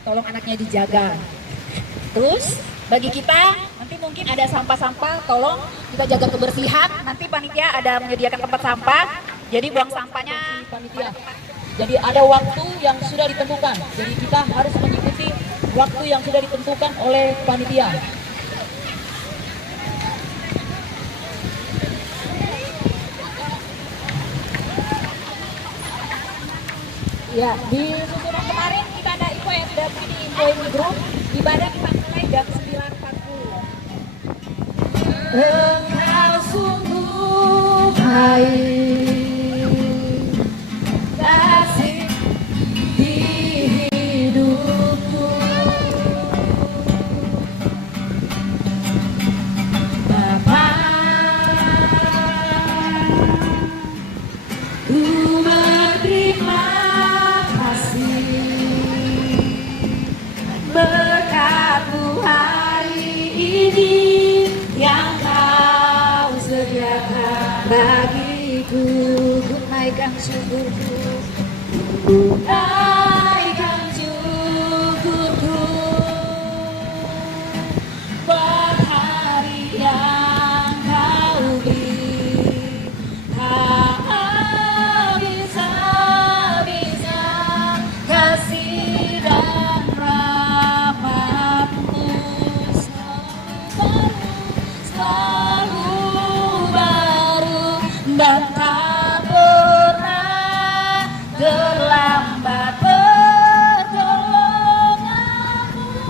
Tolong anaknya dijaga. Terus bagi kita nanti mungkin ada sampah-sampah, tolong kita jaga kebersihan. Nanti panitia ada menyediakan tempat sampah, jadi buang sampahnya Panitia. Jadi ada waktu yang sudah ditentukan. Jadi kita harus mengikuti waktu yang sudah ditentukan oleh panitia. ya. Di susunan kemarin kita ada info yang sudah diinfoin di grup. Ibadah kita mulai jam 9.40. Engkau sungguh baik, kasih di hidupku, Bapa. Ku berterima kasih berkat-Mu hari ini yang Kau sediakan bagiku. Ku naikkan syukurku, naikkan syukurku buat hari yang Kau beri. Habis-habisnya kasih dan rahmat-Mu selalu baru dan tak pernah terlambat. Pertolongan-Mu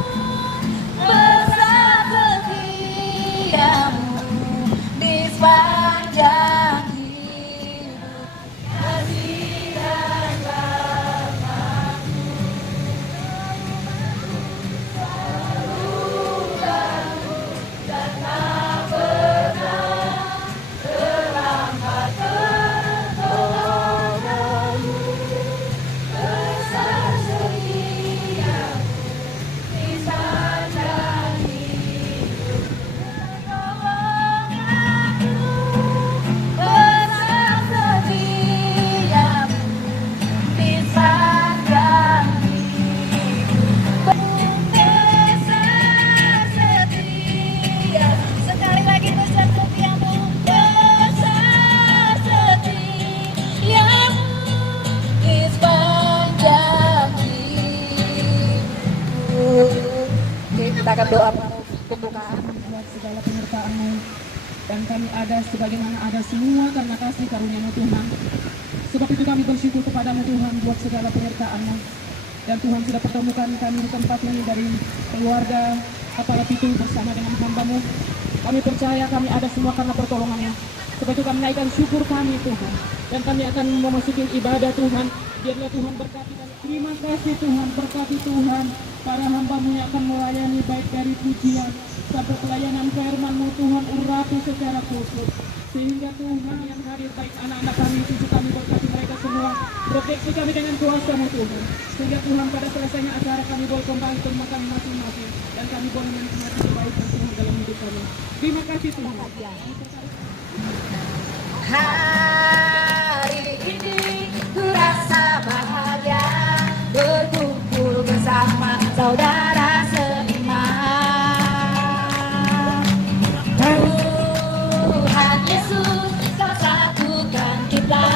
besar setiamu di sepanjang hidup. Kasih dan rahmat-Mu selalu baru dan tak pernah terlambat. Pertolongan-Mu besar setiamu di sepanjang hidup. Pertolongan-Mu besar setiamu di sepanjang hidup. Besar setia, sekali lagi besar setiamu, besar setiamu di sepanjang hidup. Oke, kita akan doa pembukaan. Buat segala penyertaan-Mu, dan kami ada sebagaimana ada semua karena kasih karunia-Mu Tuhan. Sebab itu kami bersyukur kepada-Mu Tuhan buat segala penyertaan-Mu. Dan Tuhan sudah pertemukan kami di tempat ini dari keluarga aparat itu bersama dengan hamba-Mu. Kami percaya kami ada semua karena pertolongan-Mu. Sebab itu kami naikkan syukur kami Tuhan. Dan kami akan memasuki ibadah Tuhan. Biarlah Tuhan berkati kami. Terima kasih Tuhan, berkati Tuhan para hamba-Mu yang akan melayani baik dari pujian sampai pelayanan firman-Mu Tuhan, urapi secara khusus. Sehingga Tuhan yang hadir baik anak-anak kami, cucu kami, berkati mereka semua. Proteksi kami dengan kuasa-Mu Tuhan. Sehingga Tuhan pada selesainya acara kami boleh kembali ke rumah kami masing-masing. Dan kami boleh menikmati kebaikan Tuhan dalam hidup kami. Terima kasih Tuhan. Hari ini ku rasa bahagia berkumpul bersama saudara seiman. Tuhan Yesus, Kau satukan kita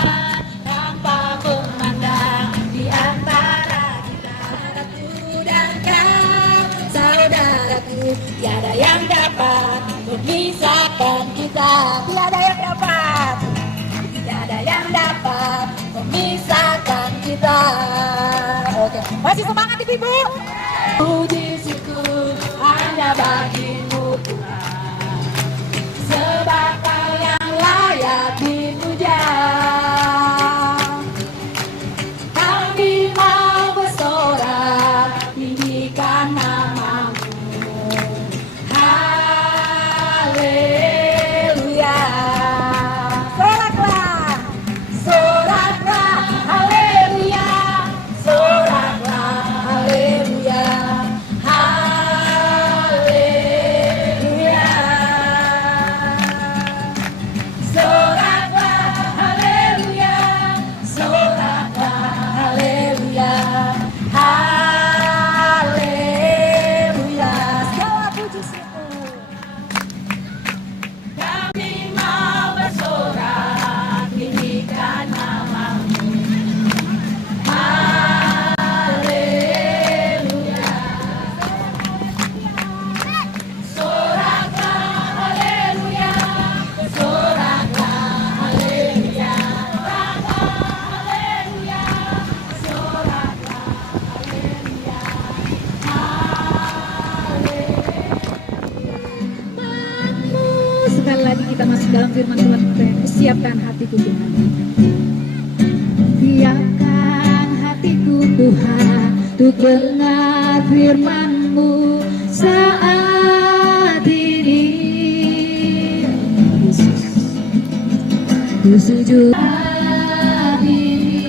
tanpa memandang di antara kita. Saudaraku dan kau, saudaraku, tiada yang dapat memisahkan kita. Tiada yang dapat, tiada yang dapat memisahkan kita. Oke, masih semangat ibu-ibu. Puji syukur hanya bagi-Mu Tuhan, sebab Kau yang layak dipuja. Kami sekali lagi kita masuk dalam firman Tuhan kita. Siapkan hatiku Tuhan. Siapkan hatiku Tuhan untuk dengar firman-Mu saat ini. Yesus, ku sujud saat ini.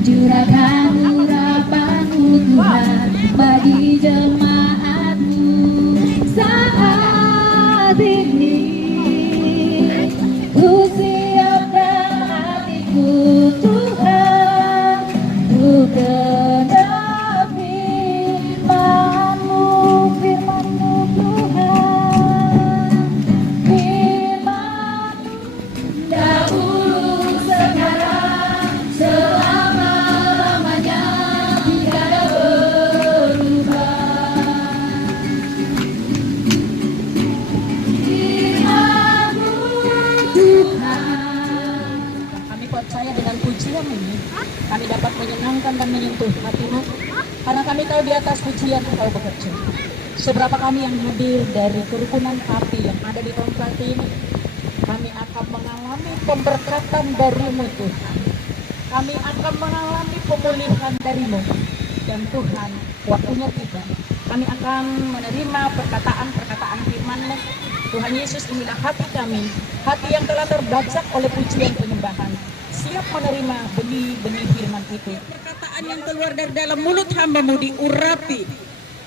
Curahkan urapan-Mu Tuhan bagi jemaat-Mu saat ini. Ku siapkan hatiku Tuhan untuk dengar firman-Mu, firman-Mu Tuhan, firman-Mu dahulu sekarang selama-lamanya tiada berubah. Firman-Mu Tuhan. Kami percaya dengan pujian ini, kami dapat menyenangkan dan menyentuh hatimu, karena kami tahu di atas pujian Engkau bekerja. Seberapa kami yang hadir dari kerukunan api yang ada di tempat ini, kami akan mengalami pemberkatan dari-Mu Tuhan. Kami akan mengalami pemulihan dari-Mu. Dan Tuhan, waktunya tiba, kami akan menerima perkataan-perkataan firman-Mu. Tuhan Yesus, inilah hati kami, hati yang telah terbajak oleh pujian penyembahan, siap menerima benih-benih firman itu. Perkataan yang keluar dari dalam mulut hamba-Mu diurapi,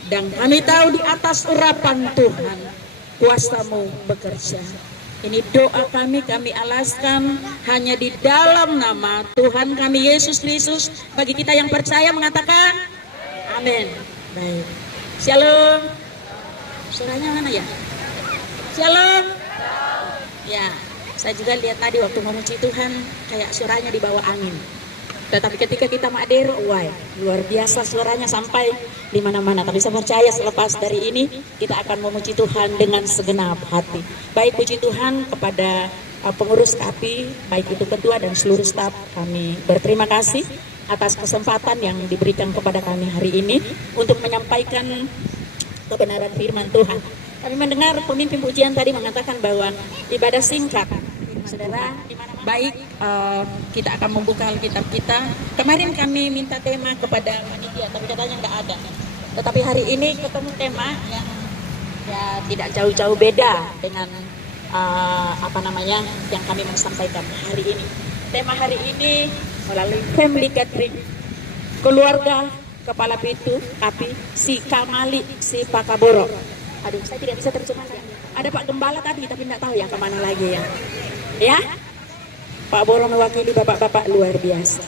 dan kami tahu di atas urapan Tuhan, kuasa-Mu bekerja. Ini doa kami alaskan hanya di dalam nama Tuhan kami Yesus Kristus. Bagi kita yang percaya mengatakan amin. Baik, shalom. Suaranya mana ya? Shalom. Ya, saya juga lihat tadi waktu memuji Tuhan kayak suaranya di bawah angin. Tetapi ketika kita hadir, wah, luar biasa suaranya sampai di mana-mana. Tapi saya percaya selepas dari ini kita akan memuji Tuhan dengan segenap hati. Baik, puji Tuhan kepada pengurus KAPI, baik itu ketua dan seluruh staf, kami berterima kasih atas kesempatan yang diberikan kepada kami hari ini untuk menyampaikan kebenaran firman Tuhan. Kami mendengar pemimpin pujian tadi mengatakan bahwa ibadah singkat. Saudara, baik, kita akan membuka Alkitab kita. Kemarin kami minta tema kepada panitia, tapi katanya nggak ada. Tetapi hari ini ketemu tema yang ya tidak jauh-jauh beda dengan yang kami mau sampaikan hari ini. Tema hari ini melalui Family Gathering, keluarga Kepala Pintu KAPI si Kamali si Pakaboro. Aduh, saya tidak bisa terjemahkan. Ada Pak Gembala tadi, tapi nggak tahu ya kemana lagi ya. Ya, Pak Boro mewakili bapak-bapak luar biasa.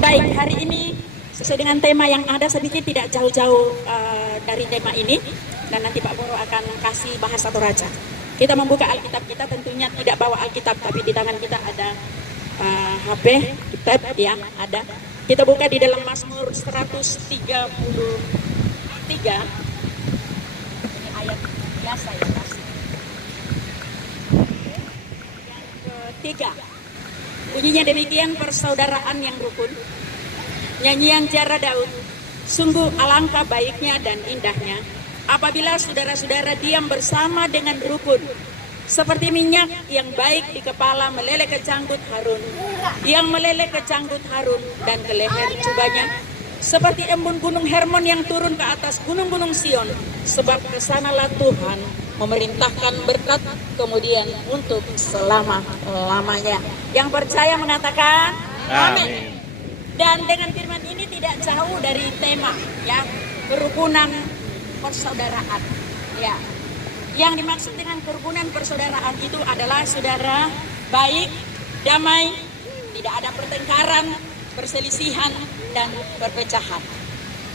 Baik, hari ini sesuai dengan tema yang ada sedikit tidak jauh-jauh dari tema ini. Dan nanti Pak Boro akan kasih bahasa Toraja. Kita membuka Alkitab kita, tentunya tidak bawa Alkitab, tapi di tangan kita ada HP, kitab ya, ada. Kita buka di dalam Mazmur 133. Ini ayat biasa ya, kasih. Yang ketiga, bunyinya demikian, persaudaraan yang rukun. Nyanyian Tiara Daud, sungguh alangkah baiknya dan indahnya apabila saudara-saudara diam bersama dengan rukun. Seperti minyak yang baik di kepala meleleh ke janggut Harun, yang meleleh ke janggut Harun dan ke leher jubahnya. Seperti embun gunung Hermon yang turun ke atas gunung-gunung Sion, sebab kesanalah Tuhan memerintahkan berkat kemudian untuk selama-lamanya. Yang percaya mengatakan amin. Dan dengan firman ini tidak jauh dari tema ya, kerukunan persaudaraan ya. Yang dimaksud dengan kerukunan persaudaraan itu adalah saudara baik, damai, tidak ada pertengkaran, perselisihan, dan perpecahan.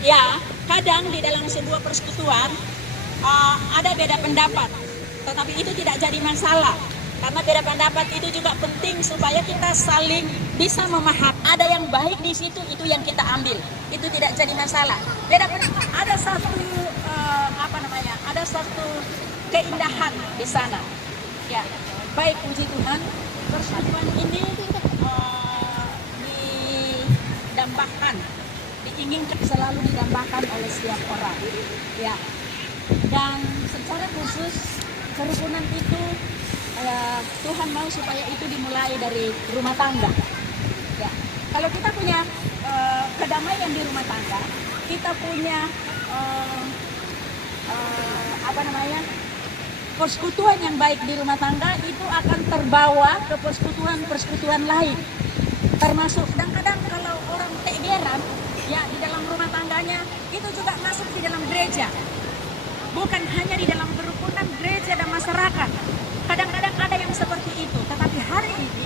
Ya, kadang di dalam sebuah persekutuan ada beda pendapat, tetapi itu tidak jadi masalah. Karena beda pendapat itu juga penting supaya kita saling bisa memahami. Ada yang baik di situ, itu yang kita ambil. Itu tidak jadi masalah. Beda pendapat, ada satu ada satu keindahan di sana. Ya, baik, puji Tuhan. Persatuan ini inginkan selalu didambakan oleh setiap orang. Ya. Dan secara khusus kerukunan itu Tuhan mau supaya itu dimulai dari rumah tangga. Ya. Kalau kita punya kedamaian di rumah tangga, kita punya persekutuan yang baik di rumah tangga, itu akan terbawa ke persekutuan lain. Termasuk kadang-kadang kalau orang tegeran ya di dalam rumah tangganya, itu juga masuk di dalam gereja. Bukan hanya di dalam kerukunan gereja dan masyarakat. Kadang-kadang ada yang seperti itu. Tetapi hari ini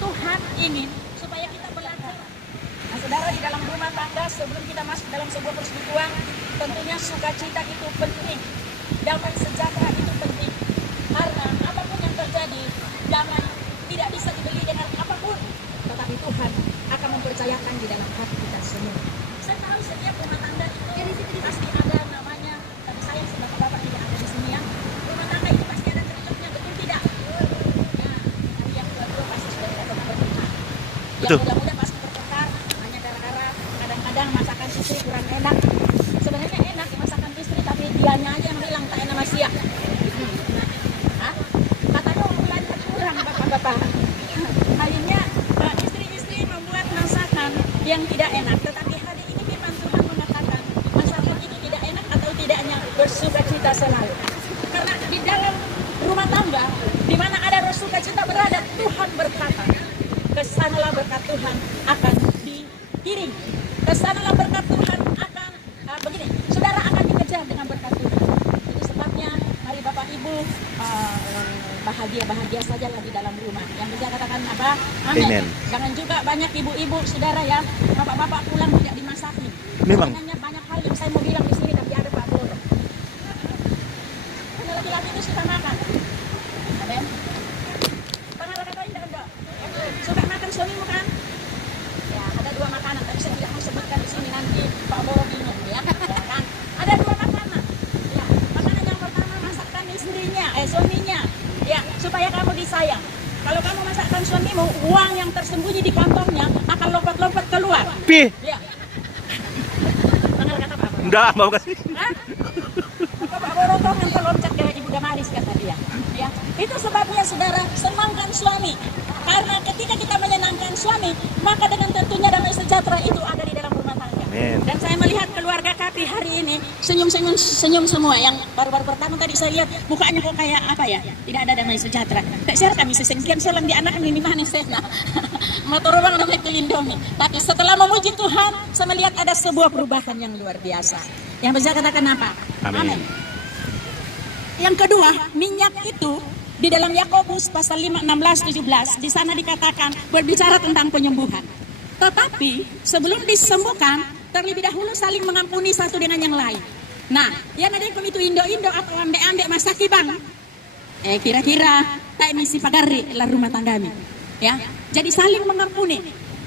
Tuhan ingin supaya kita belajar. Nah, saudara, di dalam rumah tangga sebelum kita masuk dalam sebuah persekutuan, tentunya sukacita itu penting. Damai sejahtera itu penting. Karena apapun yang terjadi, damai tidak bisa dibeli dengan apapun. Tetapi Tuhan akan mempercayakan di dalam hati kita semua. Saya tahu setiap rumah tangga itu pasti ada namanya, tapi saya sebagai bapak tidak ada di sini ya. Rumah tangga itu pasti ada cerita, betul tidak? Ya, tapi yang kedua pasti sudah tidak pernah bertengkar. Yang muda-muda pasti bertengkar, hanya gara-gara kadang-kadang masakan istri kurang enak. Sebenarnya enak masakan istri, tapi dianya aja yang hilang, tak enak masia. Katanya orang belanja curang bapak-bapak. Akhirnya istri-istri membuat masakan yang tidak enak. Tetapi hari ini firman Tuhan mengatakan masakan itu tidak enak atau tidaknya bersukacita selalu. Karena di dalam rumah tangga, di mana ada roh sukacita berada, Tuhan berkata, kesanalah berkat Tuhan akan dikirim. Kesanalah berkat Tuhan akan begini, saudara akan dikejar dengan berkat Tuhan. Itu sebabnya mari Bapak Ibu bahagia sajalah di dalam rumah. Yang bisa katakan apa? Amin. Jangan juga banyak ibu-ibu saudara ya, bapak-bapak pulang tidak dimasaki. Memang. Sebenarnya banyak hal yang saya mau bilang di sini, tapi ada Pak Boro. Karena laki-laki itu suka makan. Amin. Pengalaman enggak? Suka makan suamimu kan? Ya, ada 2 makanan, tapi saya tidak mau sebutkan di sini, nanti Pak Boro bingung ya. Kan? Ada 2 makanan. Ya, makanan yang pertama masakkan suaminya. Ya, supaya kamu disayang. Kalau kamu masakkan suamimu, uang yang tersembunyi di kantongnya akan lompat-lompat keluar. Pi. Ya. Dengar kata Pak Boro? Enggak, mau kasih. Hah? Pak Boro tuh yang terloncat kayak Ibu Damaris kata dia. Ya, itu sebabnya saudara, senangkan suami. Karena ketika kita menyenangkan suami, maka dengan tentunya damai sejahtera itu ada di dalam rumah tangga. Amin. Dan saya melihat keluarga Kapi hari ini senyum semua. Yang baru-baru pertama tadi saya lihat mukanya kok kayak apa ya? Tidak ada damai sejahtera. Tak share kami sesengkian selang di anak ini mana sena. Motor bang namanya kelindomi. Tapi setelah memuji Tuhan, saya melihat ada sebuah perubahan yang luar biasa. Yang bisa katakan apa? Amin. Yang kedua, minyak itu di dalam Yakobus pasal 5, 16, 17, di sana dikatakan berbicara tentang penyembuhan. Tetapi sebelum disembuhkan, terlebih dahulu saling mengampuni satu dengan yang lain. Nah, yang ada itu indo-indo atau ande-ande masaki bang. Kira-kira tak misi pagari lah rumah tanggami. Ya, jadi saling mengampuni.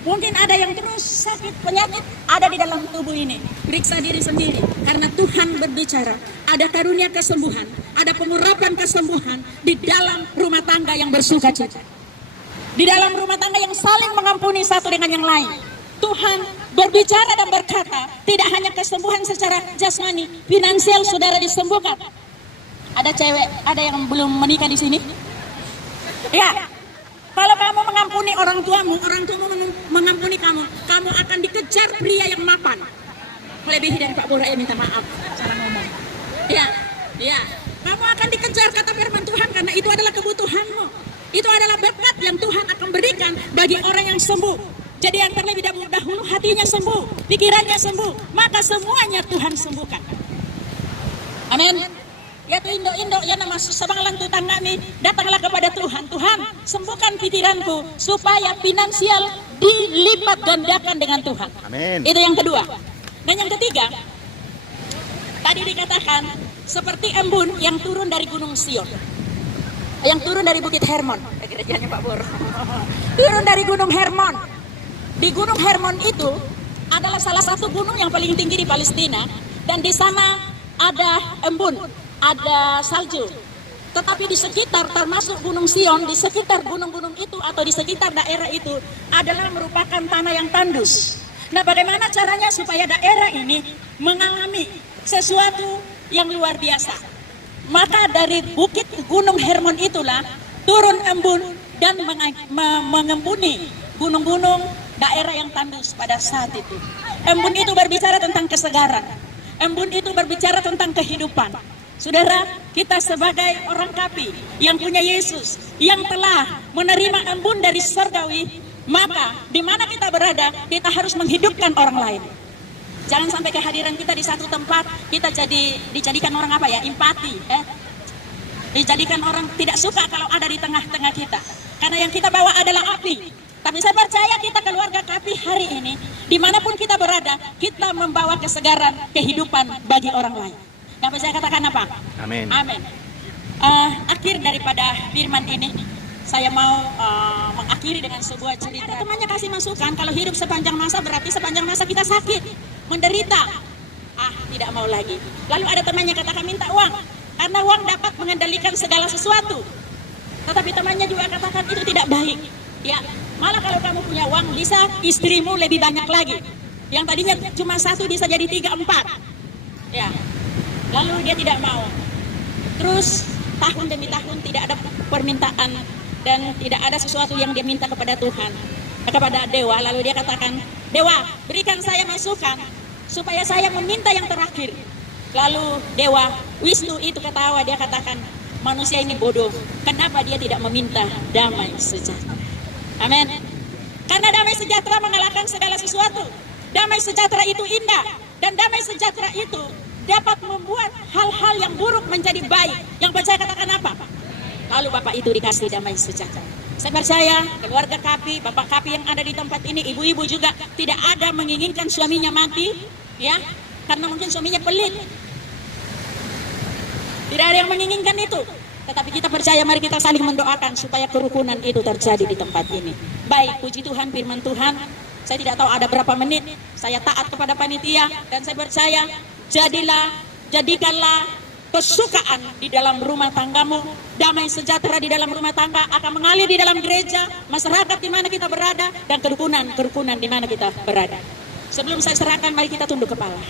Mungkin ada yang terus sakit penyakit ada di dalam tubuh ini. Periksa diri sendiri. Karena Tuhan berbicara. Ada karunia kesembuhan. Ada pengurapan kesembuhan di dalam rumah tangga yang bersukacita. Di dalam rumah tangga yang saling mengampuni satu dengan yang lain. Tuhan berbicara dan berkata, tidak hanya kesembuhan secara jasmani, finansial saudara disembuhkan. Ada cewek, ada yang belum menikah di sini? Ya. Kalau kamu mengampuni orang tuamu mengampuni kamu, kamu akan dikejar pria yang mapan. Melebihi dari Pak Bora, minta maaf, salah ngomong. Ya, kamu akan dikejar kata firman Tuhan karena itu adalah kebutuhanmu. Itu adalah berkat yang Tuhan akan berikan bagi orang yang sembuh. Jadi yang terlebih dahulu hatinya sembuh, pikirannya sembuh, maka semuanya Tuhan sembuhkan. Amin. Ya tu indo-indo ya nama sebanglan tu tanggami, datanglah kepada Tuhan. Tuhan, sembuhkan pikiranku supaya finansial dilipat gandakan dengan Tuhan. Amin. Itu yang kedua. Dan yang ketiga, tadi dikatakan seperti embun yang turun dari Gunung Sion. Yang turun dari Bukit Hermon. Gerejanya Pak Bor. Turun dari Gunung Hermon. Di Gunung Hermon itu adalah salah satu gunung yang paling tinggi di Palestina. Dan di sana ada embun, ada salju. Tetapi di sekitar, termasuk Gunung Sion, di sekitar gunung-gunung itu atau di sekitar daerah itu adalah merupakan tanah yang tandus. Nah, bagaimana caranya supaya daerah ini mengalami sesuatu yang luar biasa? Maka dari bukit Gunung Hermon itulah turun embun dan mengembuni gunung-gunung daerah yang tandus pada saat itu. Embun itu berbicara tentang kesegaran. Embun itu berbicara tentang kehidupan. Saudara, kita sebagai orang Kapi yang punya Yesus, yang telah menerima embun dari surgawi, maka di mana kita berada, kita harus menghidupkan orang lain. Jangan sampai kehadiran kita di satu tempat, kita dijadikan orang apa ya, empati. Dijadikan orang tidak suka kalau ada di tengah-tengah kita. Karena yang kita bawa adalah api. Tapi saya percaya kita keluarga Kapi hari ini, dimanapun kita berada, kita membawa kesegaran kehidupan bagi orang lain. Dapat saya katakan apa? Amin. Amin. Akhir daripada firman ini, saya mau mengakhiri dengan sebuah cerita. Ada temannya kasih masukan, kalau hidup sepanjang masa berarti sepanjang masa kita sakit, menderita. Tidak mau lagi. Lalu ada temannya katakan minta uang, karena uang dapat mengendalikan segala sesuatu. Tetapi temannya juga katakan itu tidak baik. Ya, malah kalau kamu punya uang bisa istrimu lebih banyak lagi. Yang tadinya cuma 1 bisa jadi 3, 4. Ya. Lalu dia tidak mau. Terus tahun demi tahun tidak ada permintaan dan tidak ada sesuatu yang dia minta kepada Tuhan, kepada Dewa. Lalu dia katakan, Dewa, berikan saya masukan supaya saya meminta yang terakhir. Lalu Dewa Wisnu itu ketawa, dia katakan, manusia ini bodoh. Kenapa dia tidak meminta damai sejahtera? Amin. Karena damai sejahtera mengalahkan segala sesuatu. Damai sejahtera itu indah, dan damai sejahtera itu dapat membuat hal-hal yang buruk menjadi baik. Yang percaya katakan apa? Lalu Bapak itu dikasih damai sejahtera. Saya percaya keluarga Kapi, Bapak Kapi yang ada di tempat ini, ibu-ibu juga tidak ada menginginkan suaminya mati, ya, karena mungkin suaminya pelit. Tidak ada yang menginginkan itu. Tetapi kita percaya, mari kita saling mendoakan supaya kerukunan itu terjadi di tempat ini. Baik, puji Tuhan, firman Tuhan. Saya tidak tahu ada berapa menit. Saya taat kepada panitia dan saya percaya, jadikanlah kesukaan di dalam rumah tanggamu, damai sejahtera di dalam rumah tangga akan mengalir di dalam gereja, masyarakat di mana kita berada, dan kerukunan di mana kita berada. Sebelum saya serahkan, mari kita tunduk kepala.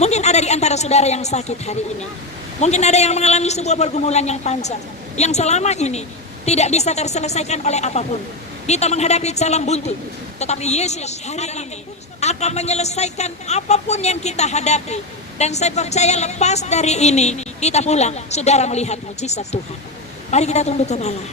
Mungkin ada di antara saudara yang sakit hari ini. Mungkin ada yang mengalami sebuah pergumulan yang panjang, yang selama ini tidak bisa terselesaikan oleh apapun. Kita menghadapi jalan buntu, tetapi Yesus hari ini akan menyelesaikan apapun yang kita hadapi. Dan saya percaya lepas dari ini, kita pulang, saudara melihat mujizat Tuhan. Mari kita tunduk kepala.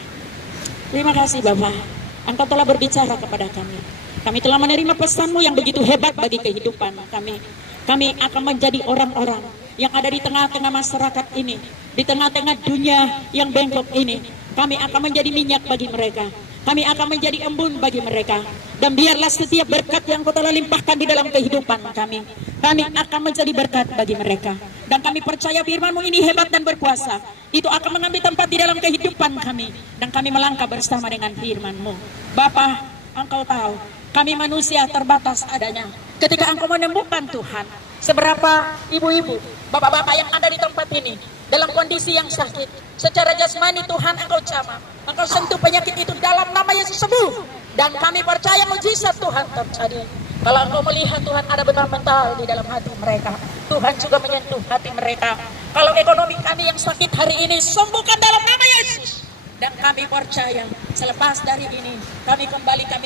Terima kasih Bapak, Engkau telah berbicara kepada kami. Kami telah menerima pesan-Mu yang begitu hebat bagi kehidupan kami. Kami akan menjadi orang-orang yang ada di tengah-tengah masyarakat ini, di tengah-tengah dunia yang bengkok ini. Kami akan menjadi minyak bagi mereka. Kami akan menjadi embun bagi mereka. Dan biarlah setiap berkat yang Kau telah limpahkan di dalam kehidupan kami akan menjadi berkat bagi mereka. Dan kami percaya firman-Mu ini hebat dan berkuasa. Itu akan mengambil tempat di dalam kehidupan kami. Dan kami melangkah bersama dengan firman-Mu. Bapa, Engkau tahu, kami manusia terbatas adanya. Ketika Engkau menemukan Tuhan, seberapa ibu-ibu, bapak-bapak yang ada di tempat ini, dalam kondisi yang sakit, secara jasmani Tuhan Engkau jamah, Engkau sentuh penyakit itu dalam nama Yesus sembuh. Dan kami percaya mujizat Tuhan terjadi. Kalau Engkau melihat Tuhan ada benar mental di dalam hati mereka, Tuhan juga menyentuh hati mereka. Kalau ekonomi kami yang sakit hari ini, sembuhkan dalam nama Yesus. Dan kami percaya selepas dari ini kami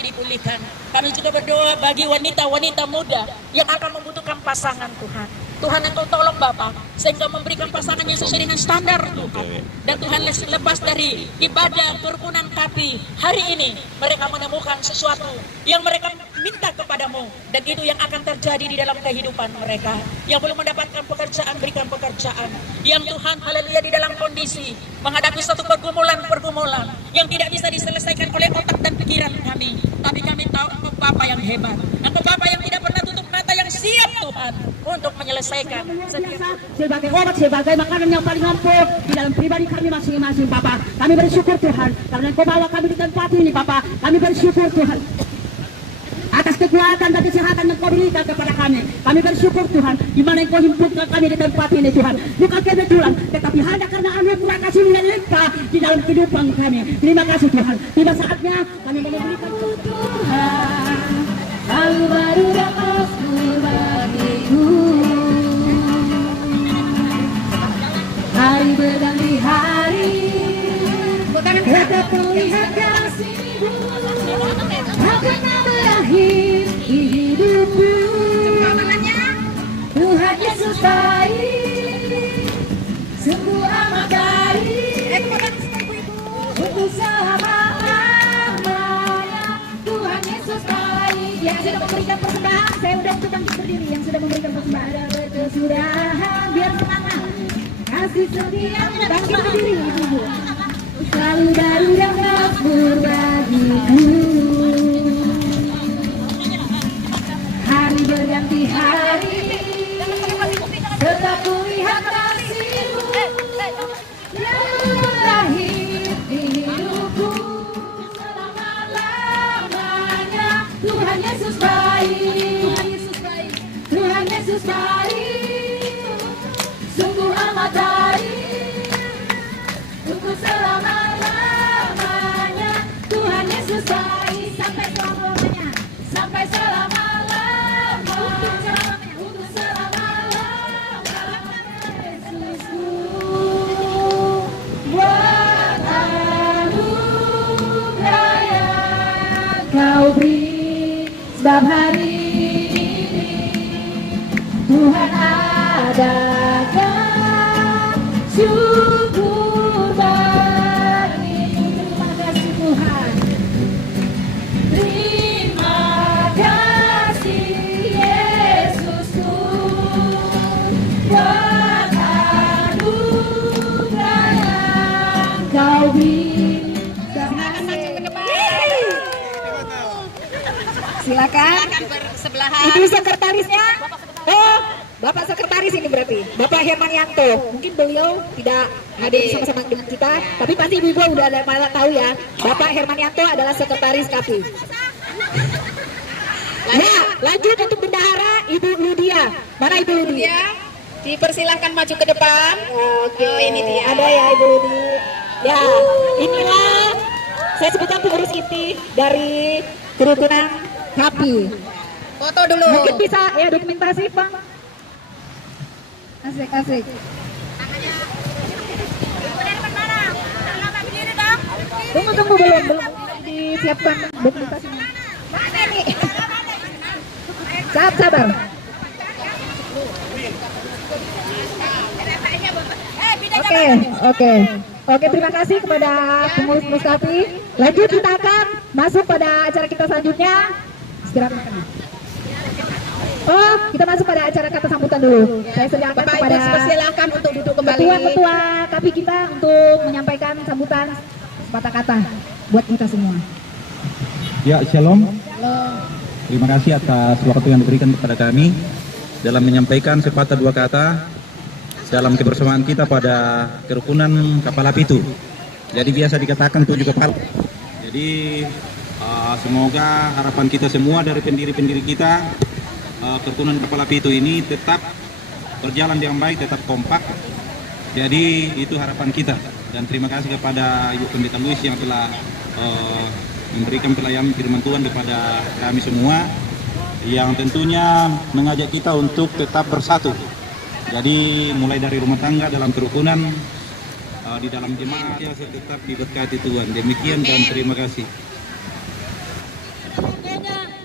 dipulihkan. Kami juga berdoa bagi wanita-wanita muda yang akan membutuhkan pasangan Tuhan. Tuhan Engkau tolong Bapak sehingga memberikan pasangan yang sesuai dengan standar Tuhan. Dan Tuhan lepas dari ibadah kerukunan Kapi hari ini mereka menemukan sesuatu yang mereka minta kepadamu, dan itu yang akan terjadi di dalam kehidupan mereka. Yang belum mendapatkan pekerjaan, berikan pekerjaan. Yang Tuhan haleluya di dalam kondisi menghadapi satu pergumulan yang tidak bisa diselesaikan oleh otak dan pikiran kami, tapi kami tahu Engkau Bapa yang hebat, Engkau Bapa yang tidak pernah tutup mata, yang siap Tuhan untuk menyelesaikan setiap sebagai obat, sebagai makanan yang paling ampuh di dalam pribadi kami masing-masing Bapak. Kami bersyukur Tuhan karena Engkau bawa kami di tempat ini Bapak. Kami bersyukur Tuhan atas kekuatan dan kesehatan yang Kau berikan kepada kami. Kami bersyukur Tuhan di mana Engkau himpunkan kami di tempat ini Tuhan. Bukan kebetulan, tetapi hanya karena anugerah kasih yang limpah di dalam kehidupan kami. Terima kasih Tuhan. Tiba saatnya kami memberikan Tuhan. Baru baik, sungguh amat baik untuk selama-lamanya. Tuhan Yesus baik. Yang sudah memberikan persembahan, saya udah bangkit berdiri. Yang sudah memberikan persembahan ada berkesudahan, biar semangat. Kasih setia bangkit berdiri, ibu. Selalu baru yang makmur bagiku. Hari berganti hari, tetap kulihat kasih-Mu yang berakhir di hidupku selama-lamanya. Tuhan Yesus baik, Tuhan Yesus baik, sungguh amat baik untuk selama-lamanya. Tuhan Yesus baik sampai selama-lamanya, sampai selama-lamanya, untuk selama-lamanya. Yesusku, buat anugerah yang Kau beri, sebab hari ini Tuhan adakan syukur bagimu. Terima kasih Tuhan. Terima kasih Yesusku, buat anugerah yang Kau beri. Silakan maju ke depan. Silakan. Bersebelahan. Itu sekretarisnya. Oh, Bapak sekretaris ini berarti. Bapak Hermanianto. Mungkin beliau tidak hadir sama-sama dengan kita, tapi pasti ibu-ibu udah ada malah tahu ya. Bapak Hermanianto adalah sekretaris KAPI. Nah, lanjut untuk bendahara Ibu Ludia. Mana Ibu Ludia? Dipersilahkan maju ke depan. Oke, ini dia. ada ya Ibu Ludi. Ya, inilah saya sebutkan pengurus inti dari kerukunan KAPI. Foto dulu. Mungkin bisa ya dokumentasi Bang. Asik. Tunggu belum disiapkan dokumentasinya. Mana nih? Sabar. Oke, terima kasih kepada pengurus KAPI. Lanjut kita akan masuk pada acara kita selanjutnya. Istirahat makan. Oh, kita masuk pada acara kata sambutan dulu. Saya sediakan Bapak kepada Ibu persilakan untuk duduk kembali. ketua KAPI kita untuk menyampaikan sambutan sepatah kata buat kita semua. Ya, shalom. Terima kasih atas waktu yang diberikan kepada kami dalam menyampaikan sepatah dua kata dalam kebersamaan kita pada kerukunan Kepala Pitu. Jadi biasa dikatakan 7 kepala. Jadi semoga harapan kita semua dari pendiri-pendiri kita, kerukunan Kepala Pitu ini tetap berjalan dengan baik, tetap kompak. Jadi itu harapan kita. Dan terima kasih kepada Ibu Pendeta Luis yang telah memberikan pelayanan firman Tuhan kepada kami semua, yang tentunya mengajak kita untuk tetap bersatu. Jadi mulai dari rumah tangga dalam kerukunan, di dalam jemaat ya, tetap diberkati Tuhan. Demikian dan terima kasih.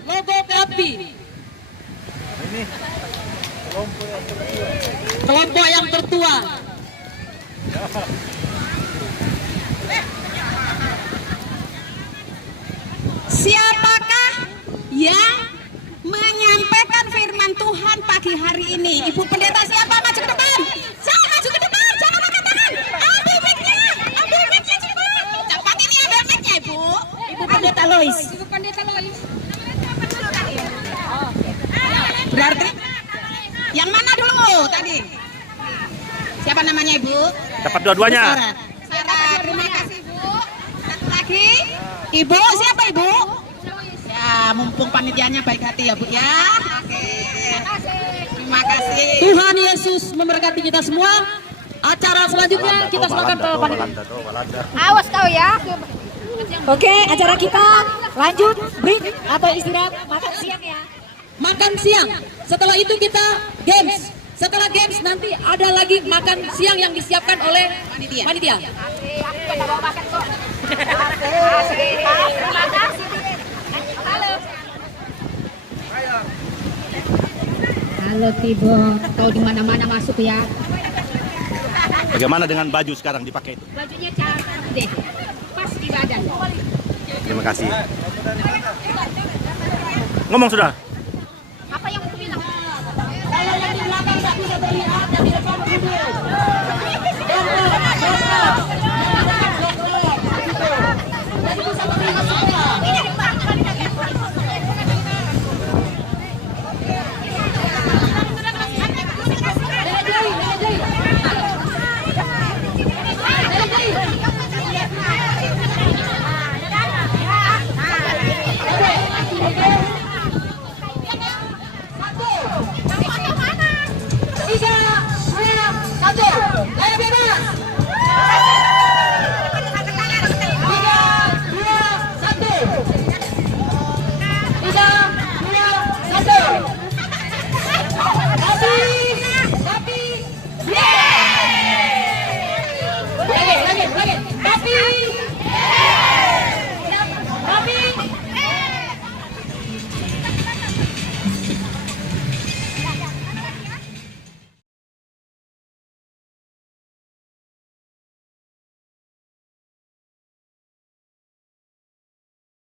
Logo KAPI. Kelompok yang tertua. Siapakah yang menyampaikan firman Tuhan pagi hari ini? Ibu Pendeta siapa? Maju ke depan. Saya maju ke depan. Jangan angkat tangan. Ambil mic-nya. Ambil mic-nya cepat. Cepat ini ambil mic-nya, Ibu. Ibu Pendeta Lois. Ibu Pendeta Lois. Berarti yang mana dulu tadi? Siapa namanya, Ibu? Dapat dua-duanya. Sarah, terima kasih, Bu. Satu lagi. Ibu, siapa Ibu? Ya, mumpung panitianya baik hati ya, Bu ya. Oke. Terima kasih. Tuhan Yesus memberkati kita semua. Acara selanjutnya kita serahkan ke panitia. Awas kau ya. Oke, acara kita lanjut break atau istirahat makan siang ya. Makan siang. Setelah itu kita games. Setelah games nanti ada lagi makan siang yang disiapkan oleh panitia. Aku pada mau makan kok. Terima kasih. Halo. Halo Tibor, kau di mana-mana masuk ya. Bagaimana dengan baju sekarang dipakai itu? Bajunya cakep deh, pas di badan. Terima kasih. Ngomong sudah. Apa yang aku bilang? Kalau yang di belakang nggak bisa terlihat, yang di depan begitu.